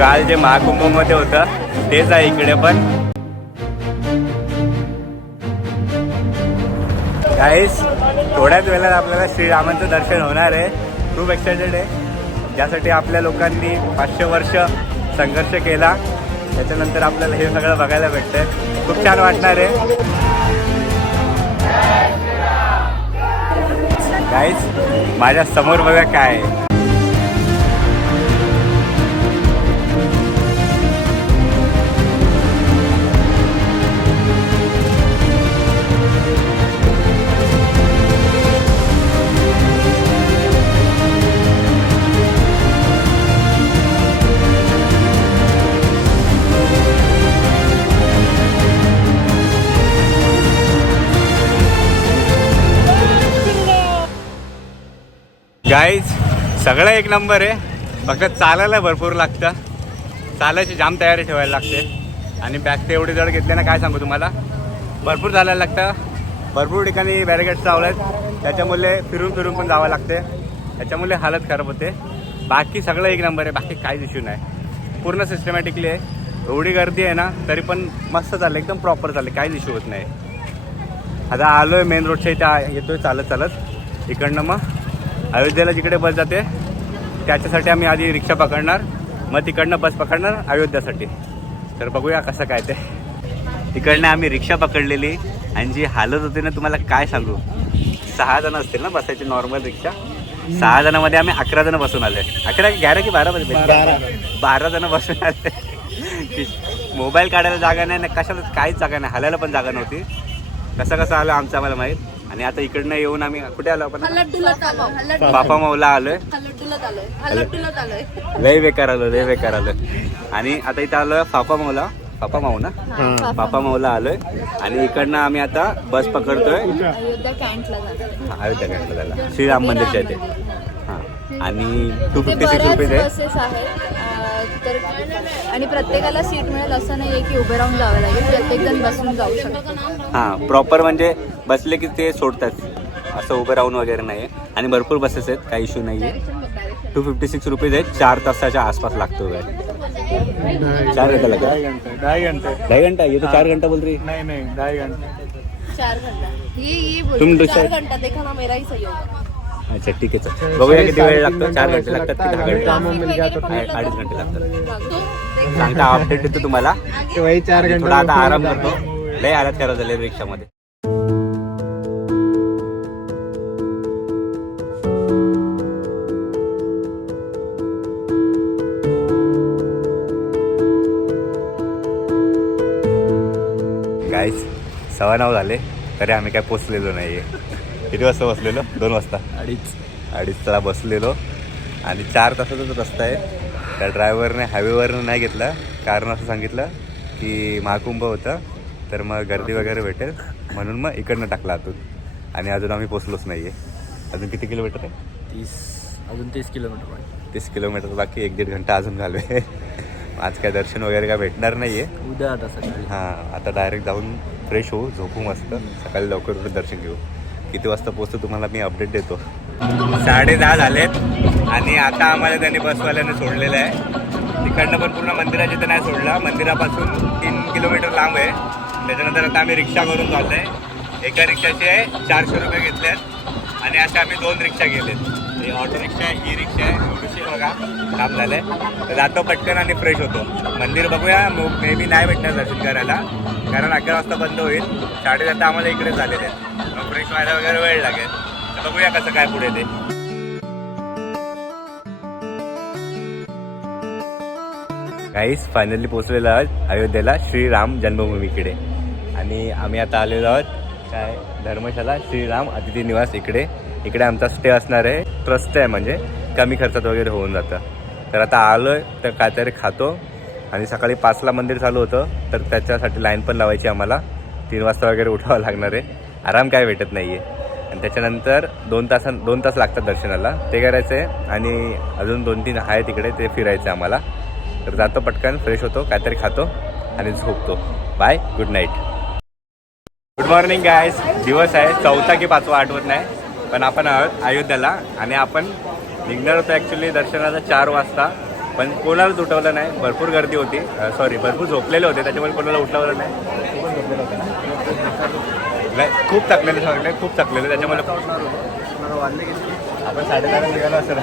काल जे महाकुंभमध्ये होतं तेच आहे इकडे पण. गाईस थोड्याच वेळात आपल्याला श्रीरामांचं दर्शन होणार आहे. खूप एक्सायटेड आहे, ज्यासाठी आपल्या लोकांनी 500 वर्ष संघर्ष केला. त्याच्यानंतर आपल्याला हे सगळं बघायला भेटतंय. खूप छान वाटणार आहे. गाईस माझ्या समोर बघा काय आहे. गाईज सगळं एक नंबर आहे, फक्त चालायला भरपूर लागतं. चालायची जाम तयारी ठेवायला लागते. आणि बॅग ते एवढी जड घेतले ना, काय सांगू तुम्हाला, भरपूर चालायला लागतं. भरपूर ठिकाणी बॅरिकेड्स लावले आहेत, त्याच्यामुळे फिरून फिरून पण जावं लागते. त्याच्यामुळे हालत खराब होते. बाकी सगळं एक नंबर आहे, बाकी काहीच इश्यू नाही. पूर्ण सिस्टमॅटिकली आहे. एवढी गर्दी आहे ना, तरी पण मस्त चाललं, एकदम प्रॉपर चाललं, काहीच इश्यू होत नाही. आता आलो आहे मेन रोडच्या इथे, येतोय चालत चालत. इकडनं मग अयोध्येला जिकडे बस जाते त्याच्यासाठी आम्ही आधी रिक्षा पकडणार, मग तिकडनं बस पकडणार अयोध्यासाठी. तर बघूया कसं काय ते. तिकडनं आम्ही रिक्षा पकडलेली आणि जी हालत होती ना तुम्हाला काय सांगू. 6 जण असतील ना बसायची नॉर्मल रिक्षा. 6 जणांमध्ये आम्ही 11 जण बसून आले. 11 की 12 मध्ये 12 जण बसून आले. मोबाईल काढायला जागा नाही ना, कशाला काहीच जागा नाही, हालायला पण जागा नव्हती. कसं आलं आमचं आम्हाला माहीत. आणि आता इकडनं येऊन आम्ही कुठे आलो आपण, बापा माऊला आलोय. लय बेकार आलोय. आणि आता इथं आलोय पापा माऊ ना, पापा माऊला आलोय. आणि इकडनं आम्ही आता बस पकडतोय अयोध्या कॅन्टला जायला, श्रीराम मंदिरच्या इथे. हां, आणि 256 रुपये आहे. तर आणि प्रत्येकाला सीट मिळेल असं नाहीये की उभे राहून जावं लागेल, प्रत्येक जण बसून जाऊ शकतो. हां, प्रॉपर म्हणजे बसले की ते सोडतात, असं उभं राहून वगैरे नाही आहे. आणि भरपूर बसेस आहेत, काही इश्यू नाही आहे. 256 रुपये आहेत. 4 तासाच्या आसपास लागतो. 4 घंटा लागतो. 10 घंटा ये तो 4 घंटा बोल रही. नहीं 10 घंटे 4 घंटा ये बोल तुम 4 घंटा देखा ना, मेरा ही सही होगा. अच्छा ठीक आहे, चल बघूया किती वेळ लागतो. 4 घंटे लागतात की 10 घंटे, 2.5 घंटे लागतात. सांगता अपडेट देतो तुम्हाला. वही 4 घंटे थोडा आता आराम करतो. लय हालत खराब झाले रिक्षामध्ये. गाईस 9:15 झाले तरी आम्ही काय पोचलेलो नाहीये. किती वाजता बसलेलो? 2 वाजता, अडीचला बसलेलो. आणि 4 तासाचाच रस्ता आहे. त्या ड्रायव्हरने हायवेवरनं नाही घेतला, कारण असं सांगितलं की महाकुंभ होतं तर मग गर्दी वगैरे भेटेल, म्हणून मग इकडनं टाकला आतून. आणि अजून आम्ही पोचलोच नाही आहे. अजून किती किलोमीटर आहे? 30 किलोमीटर. 30 किलोमीटर बाकी. 1-1.5 घंटा अजून घालवे. आज काय दर्शन वगैरे काय भेटणार नाही आहे. उद्या आता सकाळी. हां, आता डायरेक्ट जाऊन फ्रेश होऊ, झोपू मस्त. सकाळी लवकर उठून दर्शन घेऊ. किती वाजता पोचतो तुम्हाला मी अपडेट देतो. 10:30 झालेत आणि आता आम्हाला त्यांनी बसवाल्याने सोडलेलं आहे. तिकडनं पण पूर्ण मंदिराच्या इथं नाही सोडला, मंदिरापासून 3 किलोमीटर लांब आहे. त्याच्यानंतर आता आम्ही रिक्षा करून चाललो आहे. एका रिक्षाचे 400 रुपये घेतले आहेत आणि अशा आम्ही 2 रिक्षा गेलेत. ही ऑटो रिक्षा आहे, ही रिक्षा आहे. एवढीशी बघा काम झालं आहे. तर जातो पटकन आणि फ्रेश होतो. मंदिर बघूया, मे बी नाही भेटणार दर्शन करायला, कारण 11 वाजता बंद होईल. 7:30 आम्हाला इकडे झालेले आहेत. मग फ्रेश व्हायला वगैरे वेळ लागेल. तर बघूया कसं काय पुढे ते. गाईस फायनली पोचलेलो आहोत अयोध्येला, श्रीराम जन्मभूमीकडे. आणि आम्ही आता आलेलो आहोत काय धर्मशाला श्रीराम अतिथी निवास इकडे आमचा स्टे असणार आहे. ट्रस्ट आहे, म्हणजे कमी खर्चात वगैरे होऊन जातं. तर आता आलो आहे तर काहीतरी खातो. आणि सकाळी 5ला मंदिर चालू होतं, तर त्याच्यासाठी लाईन पण लावायची आम्हाला. 3 वाजता वगैरे उठावं लागणार आहे. आराम काय भेटत नाही आहे. आणि त्याच्यानंतर 2 तास लागतात दर्शनाला, ते करायचं आहे. आणि अजून 2-3 आहे तिकडे, ते फिरायचं आहे आम्हाला. तर जातो पटकन, फ्रेश होतो, काहीतरी खातो आणि झोपतो. Bye, good night. Good morning guys. दिवस आहे 4था की 5वा आठवत नाही, पण आपण आहोत अयोध्याला. आणि आपण निघणार होतो ॲक्च्युली दर्शनाला 4 वाजता, पण कोणालाच उठवलं नाही. भरपूर गर्दी होती, सॉरी भरपूर झोपलेले होते, त्याच्यामुळे कोणाला उठवलं नाही. तू पण झोपलेलं होतं ना? नाही, खूप थकलेले सगळे, खूप थकलेले, त्याच्यामुळे आपण 10:30ला निघालो असं ना.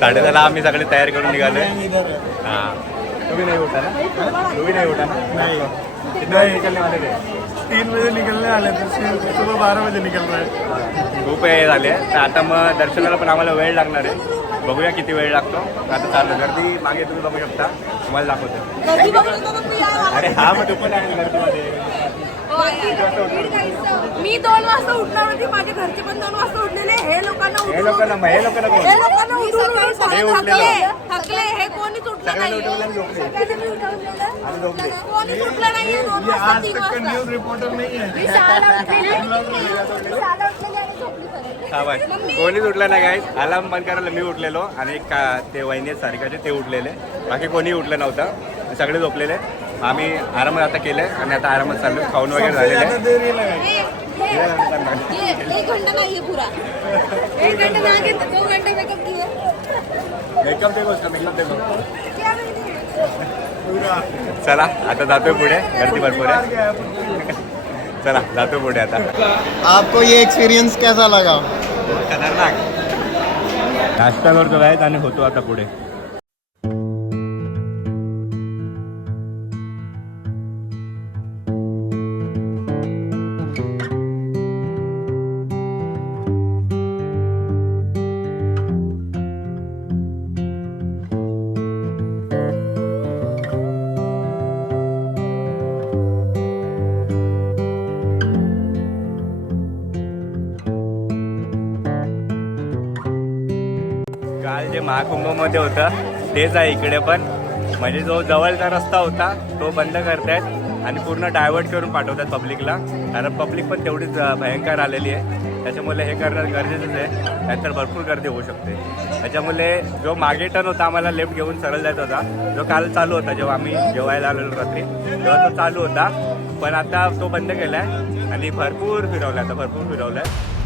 10:30ला आम्ही सगळे तयार करून निघालो. हां, तुम्ही नाही उठा ना? तुम्ही नाही उठा ना? नहीं किती निघाले वाले ते? 3 बजे निकलने वाले थे, सुबह 12 बजे निकल रहे हैं. खूप वेळ झाले, तर आता मग दर्शनाला पण आम्हाला वेळ लागणार आहे. बघूया किती वेळ लागतो. आता चालू गर्दी मागे तुम्ही बघू शकता, तुम्हाला दाखवतो. अरे हा, मग तू पण आहे गर्दीमध्ये. मी 2 वाजता उठणार होती, माझे घरचे पण 2 वाजता उठलेले. हे लोकांना हे लोकांना कोण? हे लोकांना उठून हे सगळे उठलेलं. थकले. हे कोणीच उठलं सगळ्यांना नाही. उठवलं आणि झोपले. आणि झोपले. कोणीच उठलं नाहीये 2 ये वाजता, आज 3 तक का वाजता. न्यूज रिपोर्टर नहीं है. मी 6ला उठलेली आणि झोपली सगळी. हा बाय, कोणीच उठलं नाही काय. अलार्म बंद करायला मी उठलेलो आणि एक ते वहिनी आहेत सारिकाचे, ते उठलेले. बाकी कोणी उठलं नव्हतं, सगळे झोपलेले. आम्ही आरामात आता केले आणि आता आरामात चाललो. खाऊन वगैरे झालेले आहे. देरी लगाई. ये 1 घंटा नाहीये पुरा. 1 घंटा नाही, 2 घंटे मेकअप किया. मेकअप दे गोष्ट, मेकअप दे गोष्ट. क्या मैंने? चला आता जातोय पुढे, गर्दी भरपूर आहे. चला जातो पुढे आता. आपको ये एक्सपीरियंस कैसा लगा? खतरनाक. नाश्ता करतो काय आणि होतो आता पुढे. काल जे महाकुंभमध्ये होतं तेच आहे इकडे पण. म्हणजे जो जवळचा रस्ता होता तो बंद करतायत आणि पूर्ण डायव्हर्ट करून पाठवतात पब्लिकला. कारण पब्लिक पण तेवढीच भयंकर आलेली आहे, त्याच्यामुळे हे करणं गरजेचंच आहे. नाहीतर भरपूर गर्दी होऊ शकते. त्याच्यामुळे जो मागे टर्न होता, आम्हाला लेफ्ट घेऊन सरळ जायचा होता, जो काल चालू होता जेव्हा आम्ही जेवायला आलेलो रात्री, तेव्हा तो चालू होता. पण आता तो बंद केला आहे आणि भरपूर फिरवला, आता भरपूर फिरवला आहे.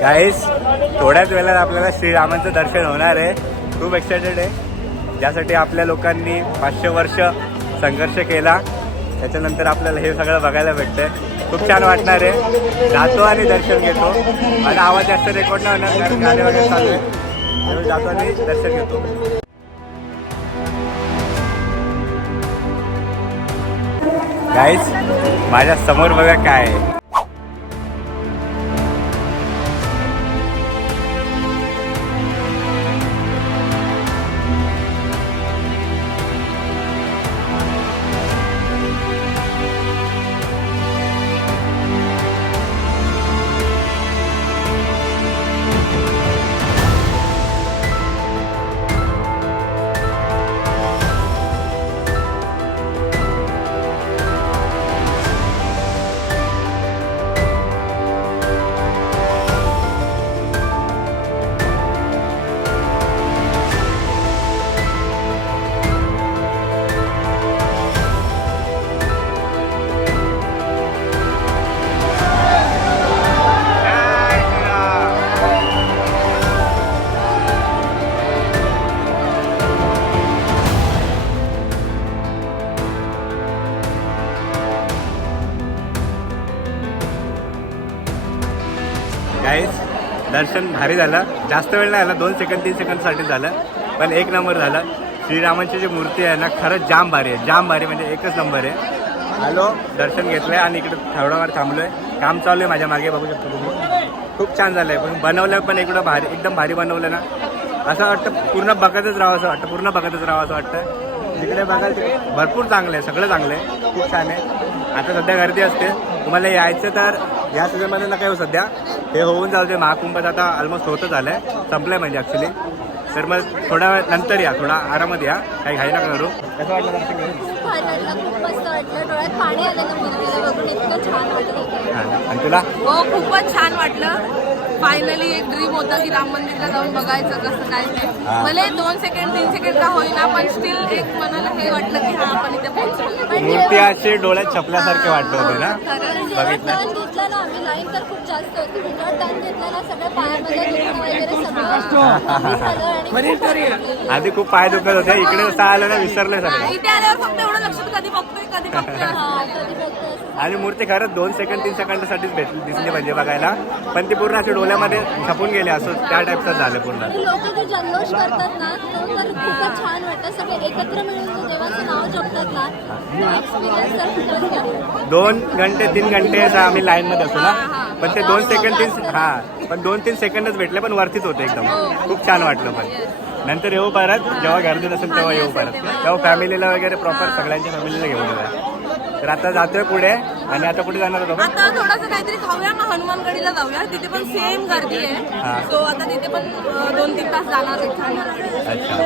गाईस, थोड्याच वेळात आपल्याला श्रीरामांचं दर्शन होणार आहे. खूप एक्सायटेड आहे, ज्यासाठी आपल्या लोकांनी 500 वर्ष संघर्ष केला. त्याच्यानंतर आपल्याला हे सगळं बघायला भेटतंय. खूप छान वाटणार आहे. जातो आणि दर्शन घेतो. आणि आवाज जास्त रेकॉर्ड नाही होणार कारण गाणे वगैरे चालू आहे. त्यामुळे जातो आणि दर्शन घेतो. गाईस, माझ्या समोर बघा काय आहे. गाईस, दर्शन भारी झालं. जास्त वेळ नाही झाला, 2 सेकंद 3 सेकंदसाठी झालं, पण एक नंबर झालं. श्रीरामांची जी मूर्ती आहे ना, खरंच जाम भारी आहे. जाम भारी म्हणजे एकच नंबर आहे. आलो, दर्शन घेतलंय आणि इकडे थोडावेळ थांबलोय. काम चालू आहे माझ्या मागे, बघू शकतो तुम्ही. खूप छान झालंय. पण बनवलं पण इकडं भारी, एकदम भारी बनवलं ना. असं वाटतं पूर्ण बघतच राहावं, असं वाटतं पूर्ण बघतच राहावं असं वाटतं. जिकडे बघाल तिकडे भरपूर चांगलं आहे, सगळं चांगलं आहे, खूप छान आहे. आता सध्या गर्दी असते. तुम्हाला यायचं तर या सीझनमध्ये नका येऊ सध्या, हे होऊन जाऊ दे. महाकुंभात आता ऑलमोस्ट होतच झालं आहे, संपलं आहे म्हणजे ॲक्च्युली. तर मग थोड्या वेळ नंतर या, थोडा आरामात या, काही घाई नका करू. कसं वाटलं दर्शन घेऊन? भारी वाटलं, खूप मस्त वाटलं. डोळ्यात पाणी आलं ना मूर्तीला बघून, इतकं छान वाटत होतं. आणि तुला हो खूपच छान वाटलं. फायनली एक ड्रीम होता की राम मंदिरला जाऊन बघायचं कसं काय ते. भले 2 सेकंड 3 सेकंड का होईना, पण स्टील एक मनाला हे वाटलं की हा आपण इथे पोहोचलो. मूर्ती अशी डोळ्यात छपल्यासारखे वाटत होते ना. जेव्हा टर्न घेतला ना आम्ही, लाईन तर खूप जास्त होती. जेव्हा टर्न घेतला ना, सगळ्या पायामध्ये दुखणं वगैरे सगळं कमी झालं आणि खूप आवडलं. आधी खूप पाय दुखत होते, इकडे जसं आलं ना विसरले सगळं. इथे आल्यावर फक्त एवढं लक्षात कधी बघतोय कधी बघतोय हा, कधी बघतोय असं. आणि मूर्ती खरंच 2 सेकंड 3 सेकंदासाठीच दिसली म्हणजे बघायला, पण ती पूर्ण अशी डोळ्यामध्ये छपून गेली, असं त्या टाईपचं झालं पूर्ण. आणि लोक जे जल्लोष करतात ना, तो तर खूपच छान वाटतं. सगळे एकत्र मिळून देवाचं नाव जपतात ना, तो एक्सपिरियन्स तर खूपच भारी. 2 घंटे 3 घंटे आम्ही लाईन मध्ये असतो ना, पण ते 2 सेकंड 3 पण 2-3 सेकंडच भेटले, पण वरतीच होते एकदम. खूप छान वाटलं. पण नंतर येऊ परत, जेव्हा गर्दी नसेल तेव्हा येऊ परत, तेव्हा फॅमिलीला वगैरे प्रॉपर सगळ्यांच्या फॅमिलीला घेऊन येऊया. तर आता जातोय पुढे, आणि आता कुठे जाणार होतो? आता थोडंसं काहीतरी खाऊया, मग हनुमानगडीला जाऊया. तिथे पण सेम गर्दी आहे, सो आता तिथे पण 2-3 तास जाणार आहेत. अच्छा,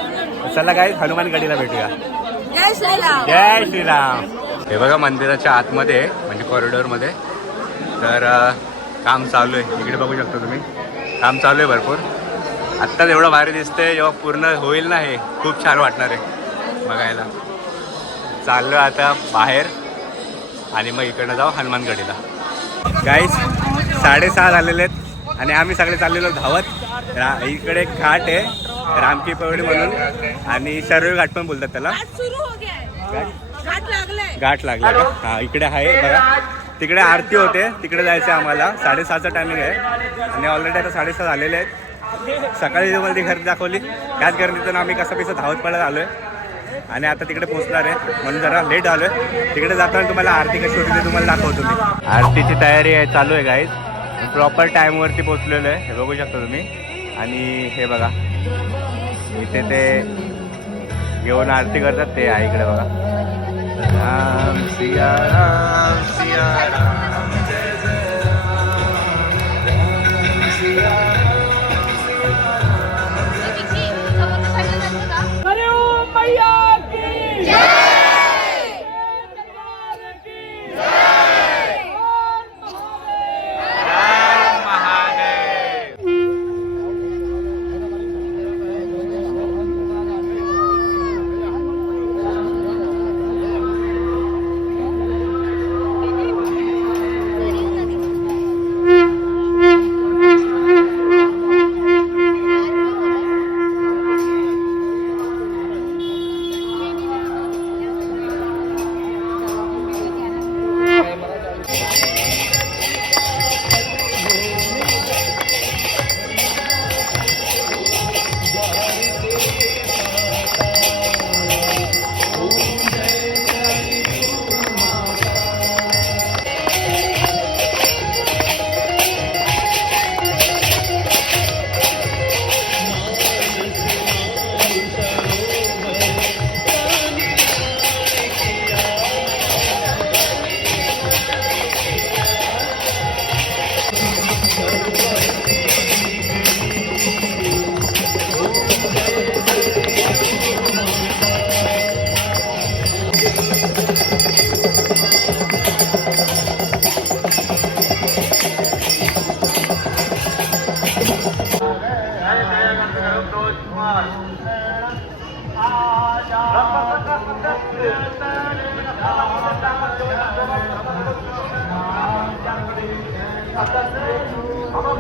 चला काय हनुमानगडीला भेटूया. जय श्रीराम. जय श्रीराम. हे बघा मंदिराच्या आतमध्ये म्हणजे कॉरिडॉरमध्ये तर काम चालू आहे. इकडे बघू शकता तुम्ही, काम चालू आहे भरपूर. आत्ताच एवढं भारी दिसतंय, जेव्हा पूर्ण होईल ना हे खूप छान वाटणार आहे बघायला. चाललो आता बाहेर आणि मग इकडनं जाऊ हनुमानगडीला. गाईस 6:30 झालेले आहेत आणि आम्ही सगळे चाललेलो धावत. इकडे एक घाट आहे रामकी पवडी म्हणून, आणि शरयू घाट पण बोलतात त्याला. सुरू हो गया, घाट लागलाय. घाट लागला का? हा, इकडे आहे बघा. तिकडे आरती होते, तिकडे जायचं आहे आम्हाला. 6:30चं टायमिंग आहे आणि ऑलरेडी आता 6:30 झालेले आहेत. सकाळी तुम्हाला ती गर्दी दाखवली, त्याच गर्दीतून आम्ही कसं कसं धावत पडत आलोय आणि आता तिकडे पोहोचणार आहे, म्हणून जरा लेट आलोय. तिकडे जाताना तुम्हाला आरती कशी होती ते तुम्हाला दाखवतो मी. आरतीची तयारी आहे, चालू आहे गाईज. प्रॉपर टाईमवरती पोहोचलेलो आहे, हे बघू शकता तुम्ही. आणि हे बघा इथे ते घेऊन आरती करतात, ते आहे इकडे बघा. राम सिया राम सिया राम जय जय राम सिया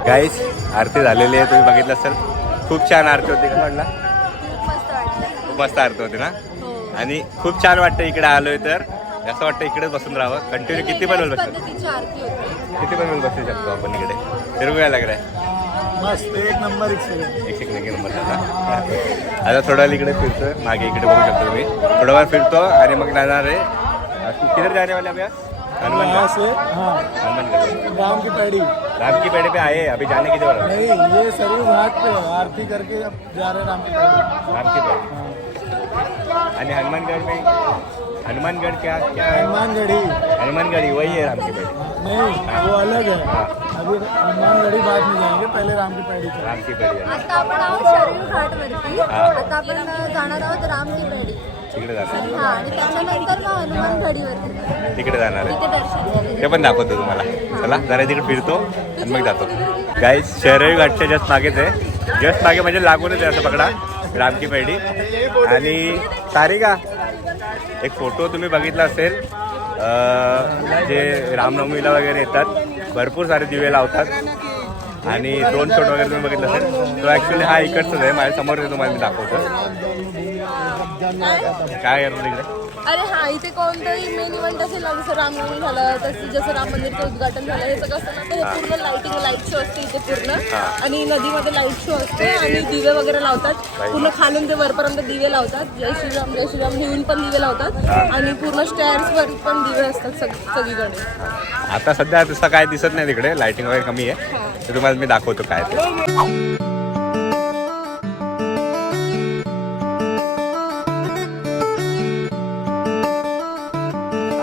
गाईस आरती झालेली आहे, तुम्ही बघितलं असेल. खूप छान आरती होती. का म्हटलं? खूप मस्त वाटलं. खूप मस्त आरती होती ना. आणि खूप छान वाटतं इकडे आलोय तर. असं वाटतं इकडेच बसून राहावं कंटिन्यू. किती पण वेळ बसतो, पद्धतीची आरती होती. किती पण वेळ बसू शकतो आपण इकडे. फिरवूया लागलाय मस्त एक नंबर एक्सपिरियन्स. एक नंबर झाला. आता थोडा वेळ इकडे फिरतोय, मागे इकडे बघू शकतो तुम्ही. थोडा वेळ फिरतो आणि मग जाणार आहे किधर जाने वाले अभी? हनुमान यहाँ से हाँ हनुमानगढ़ राम की पैड़ी राम की पेड़ी पे आए, अभी जाने की जरूरत नहीं, ये सरयू घाट पे आरती करके अब जा रहे हैं राम की पैड़ी. राम की पेड़ी. आणि हनुमानगढ़ में हनुमानगढ़ क्या क्या है? हनुमानगढ़ी हनुमानगढ़ी वही है राम की पेड़ी. नहीं, वो अलग है. अभी हनुमानगढ़ी बाद में जाएंगे, पहले राम की पैड़ी चलेंगे. राम की पेड़ी आहे. आता आपण आहोत शरयू घाटवरती. आता आपण जाणार आहोत रामची पेढी. तिकडे जाणार हा आणि त्याच्यानंतर मग हनुमान गडीवरती तिकडे जाणार आहे. तिथे दर्शन केलं. ते पण दाखवतो तुम्हाला. चला जरा तिकडे फिरतो आणि मग जातो. गाईज शरयू घाटच्या जस्ट मागेच आहे. जस्ट मागे म्हणजे लागूनच आहे असं पकडा रामकी पेढी. आणि सारिका एक फोटो तुम्ही बघितला असेल जे रामनवमीला वगैरे येतात भरपूर सारे दिवे लावतात आणि ड्रोन शॉट वगैरे तुम्ही बघितलं असेल. तो ॲक्च्युली हा इकडचंच आहे माझ्या समोर तुम्हाला मी दाखवतो. काय करतो तिकडे. अरे हा इथे कोणतंही मेन इव्हेंट असेल ना जसं रामनवमी झालं तसं जसं राम मंदिरचं उद्घाटन झालं हे सगळं असतं ना तर हे पूर्ण लाईट शो असते इथे पूर्ण. आणि नदीमध्ये लाईट शो असते आणि दिवे वगैरे लावतात पूर्ण खालून ते वरपर्यंत दिवे लावतात. जय श्रीराम लिहून पण दिवे लावतात आणि पूर्ण स्टॅर्स वर पण दिवे असतात सगळीकडे. आता सध्या तसं काय दिसत नाही तिकडे लाइटिंग वगैरे कमी आहे. ते तुम्हाला मी दाखवतो काय ते.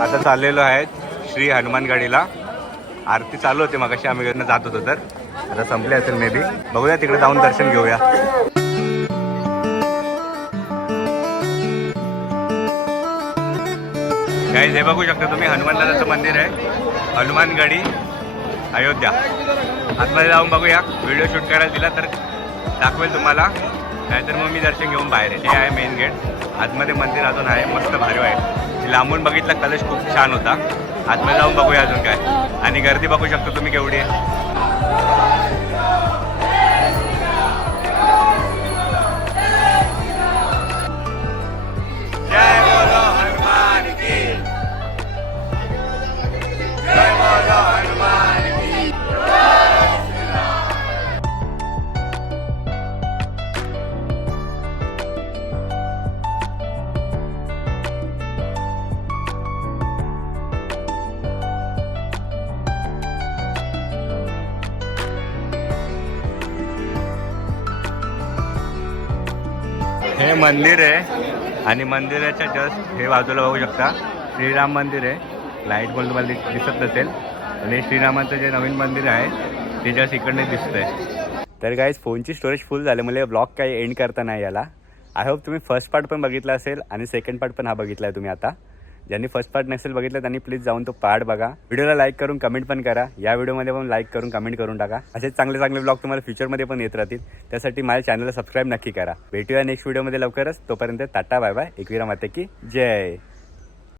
आता चाललेलो आहेत श्री हनुमानगडीला. आरती चालू होते मगाशी आम्ही घरनं जात होतो तर आता संपले असेल मे बी. बघूया तिकडे जाऊन दर्शन घेऊया. काही हे बघू शकता तुम्ही हनुमानदादाचं मंदिर आहे हनुमानगडी अयोध्या. आतमध्ये जाऊन बघूया. व्हिडिओ शूट करायला दिला तर दाखवेल तुम्हाला नाहीतर मग मी दर्शन घेऊन बाहेर आहे. हे आहे मेन गेट. आतमध्ये मंदिर अजून आहे मस्त भारी आहे. लांबून बघितला कलश खूप छान होता. आतमध्ये जाऊन बघूया अजून काय. आणि गर्दी बघू शकतो तुम्ही केवढी आहे. जय बोलो हनुमान की. जय बोलो हनुमान की. हे मंदिर आहे आणि मंदिराच्या जस्ट हे बाजूला बघू शकता श्रीराम मंदिर आहे. लाईट पण तुम्हाला दिसत नसेल. आणि श्रीरामाचं जे नवीन मंदिर आहे ते जस्ट इकडनं दिसतंय. तर गाईज फोनची स्टोरेज फुल झाले मला ब्लॉग काही एंड करता नाही याला. आय होप तुम्ही फर्स्ट पार्ट पण बघितला असेल आणि सेकंड पार्ट पण हा बघितला आहे तुम्ही. आता ज्यांनी फर्स्ट पार्ट नसेल बघितलं त्यांनी प्लीज जाऊन तो पार्ट बघा. व्हिडिओला लाईक करून कमेंट पण करा. या व्हिडिओमध्ये पण लाईक करून कमेंट करून टाका. असेच चांगले चांगले ब्लॉग तुम्हाला फ्युचरमध्ये पण येत राहतील. त्यासाठी माझ्या चॅनलला सबस्क्राईब नक्की करा. भेटूया नेक्स्ट व्हिडिओमध्ये लवकरच. तोपर्यंत टाटा बाय बाय. एकविरा माते की जय.